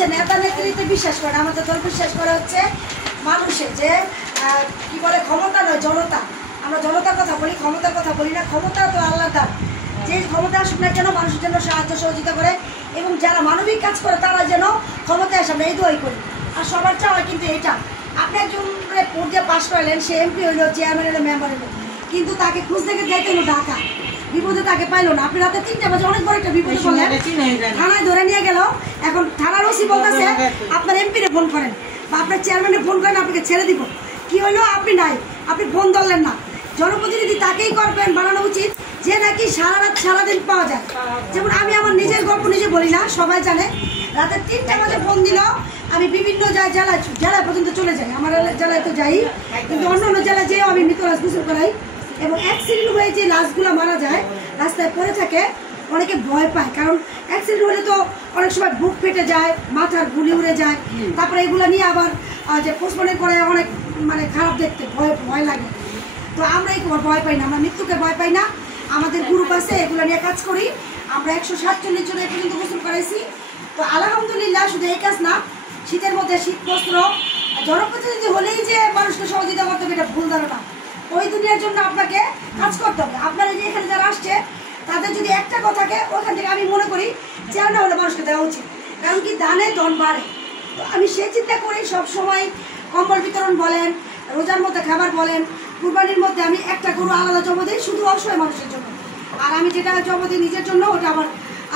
হচ্ছে নেতা নেত্রীতে বিশ্বাস করে, আমাদের দল বিশ্বাস করে হচ্ছে মানুষের যে কি বলে ক্ষমতা নয় জনতা। আমরা জনতার কথা বলি, ক্ষমতার কথা বলি না। ক্ষমতা তো আল্লাহর দান, যে ক্ষমতা আসুক না কেন মানুষের জন্য সাহায্য সহযোগিতা করে এবং যারা মানবিক কাজ করে তারা যেন ক্ষমতায় আসে, আমরা এই দোয়াই করি। আর সবার চাওয়া কিন্তু এটা, আপনি একজন পর্যায়ে পাশ করালেন, সে এমপি হইলো, চেয়ারম্যান হলো, মেম্বার হইলো, কিন্তু তাকে খুঁজ দেখে যাইতে হলো ঢাকা, বিপদে তাকে পাইলো না। আপনি রাতে 3টা বাজে অনেক বড় একটা বিপদে পড়লেন, থানায় ধরে নিয়ে গেল। এখন থানার ওসি বলতেছে আপনার এমপিরে ফোন করেন বা আপনার চেয়ারম্যানে ফোন করেন, আপনাকে ছেড়ে দিব। কি হলো? আপনি নাই, আপনি ফোন ধরলেন না। জনপ্রতিনিধি তাকেই করবেন বানানো উচিত যে নাকি সারা রাত সারাদিন পাওয়া যায়। যেমন আমি আমার নিজের গল্প নিজে বলি না, সবাই জানে। রাতে 3টা বাজে ফোন দিল, আমি বিভিন্ন জেলায় পর্যন্ত চলে যাই। আমার জেলায় তো যাই, কিন্তু অন্য অন্য জেলায় যেও আমি মৃত লাশ গোসল করাই। এবং অ্যাক্সিডেন্ট হয়ে যে লাশগুলো মারা যায় রাস্তায় পড়ে থাকে, অনেকে ভয় পায়, কারণ অ্যাক্সিডেন্ট হলে তো অনেক সময় বুক ফেটে যায়, মাথার গুলি উড়ে যায়। তারপরে এগুলো নিয়ে আবার যে পোস্টমর্টম করে অনেক মানে খারাপ দেখতে, ভয় লাগে। তো আমরা এই ভয় পাই না, আমরা মৃত্যুকে ভয় পাই না। আমাদের গ্রুপ আছে, এগুলো নিয়ে কাজ করি। আমরা 147 জন পর্যন্ত গোসল করাইছি। তো আলহামদুলিল্লাহ, শুধু এই কাজ না, শীতের মধ্যে শীত বস্ত্র, জনপ্রতিনিধি হলেই যে মানুষকে সহযোগিতা করতে হবে এটা ভুল ধারণা। ওই দুনিয়ার জন্য আপনাকে কাজ করতে হবে। আপনারা যে এখানে যারা আসছে তাদের যদি একটা কথাকে ওখান থেকে আমি মনে করি চাওয়া হলে মানুষকে দেওয়া উচিত, কারণ কি দানে ধন বাড়ে। তো আমি সে চিন্তা করি সবসময় কম্বল বিতরণ বলেন, রোজার মধ্যে খাবার বলেন, কুরবানির মধ্যে আমি একটা গরু আলাদা জমা দিই শুধু অসহায় মানুষের জন্য। আর আমি যেটা জমা দিই নিজের জন্য, ওটা আমার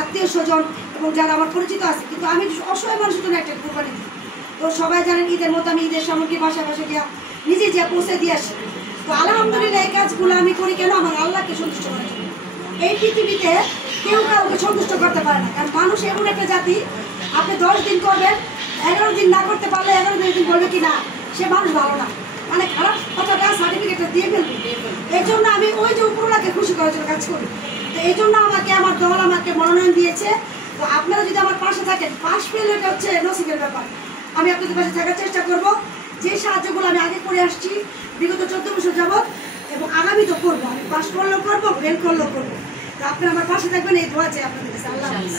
আত্মীয় স্বজন এবং যারা আমার পরিচিত আছে, কিন্তু আমি অসহায় মানুষের জন্য একটা কুরবানি দিই। তো সবাই জানেন ঈদের মতো আমি ঈদের সামগ্রী বাসায় বাসায় গিয়া নিজে যা পৌঁছে দিয়ে আসি। তো আলহামদুলিল্লাহ এই কাজগুলো আমি করি কেন? আমার আল্লাহকে সন্তুষ্ট করার জন্য। এই পৃথিবীতে কেউ কাউকে সন্তুষ্ট করতে পারে না, কারণ মানুষ এমন একটা জাতি, আপনি 10 দিন করবেন, 11 দিন না করতে পারলে 11 দিন বলবে কি না সে মানুষ ভালো না, মানে খারাপ কথাটা সার্টিফিকেটটা দিয়ে ফেলবে। এই জন্য আমি ওই যে উপরওয়ালাকে খুশি করার জন্য কাজ করি। তো এই জন্য আমাকে আমার দল আমাকে মনোনয়ন দিয়েছে। তো আপনারা যদি আমার পাশে থাকেন, পাশ পেলে এটা হচ্ছে নসিবের ব্যাপার। আমি আপনাদের পাশে থাকার চেষ্টা করব। যে সাহায্যগুলো আমি আগে করে আসছি বিগত 14 বছর যাবৎ, এবং আগামী তো করবো, আমি পাশ করলেও করবো, ফেল করলেও করবো। তো আপনারা আমার পাশে থাকবেন, এই দোয়া চাই আপনাদের কাছে। আল্লাহ হাফেজ।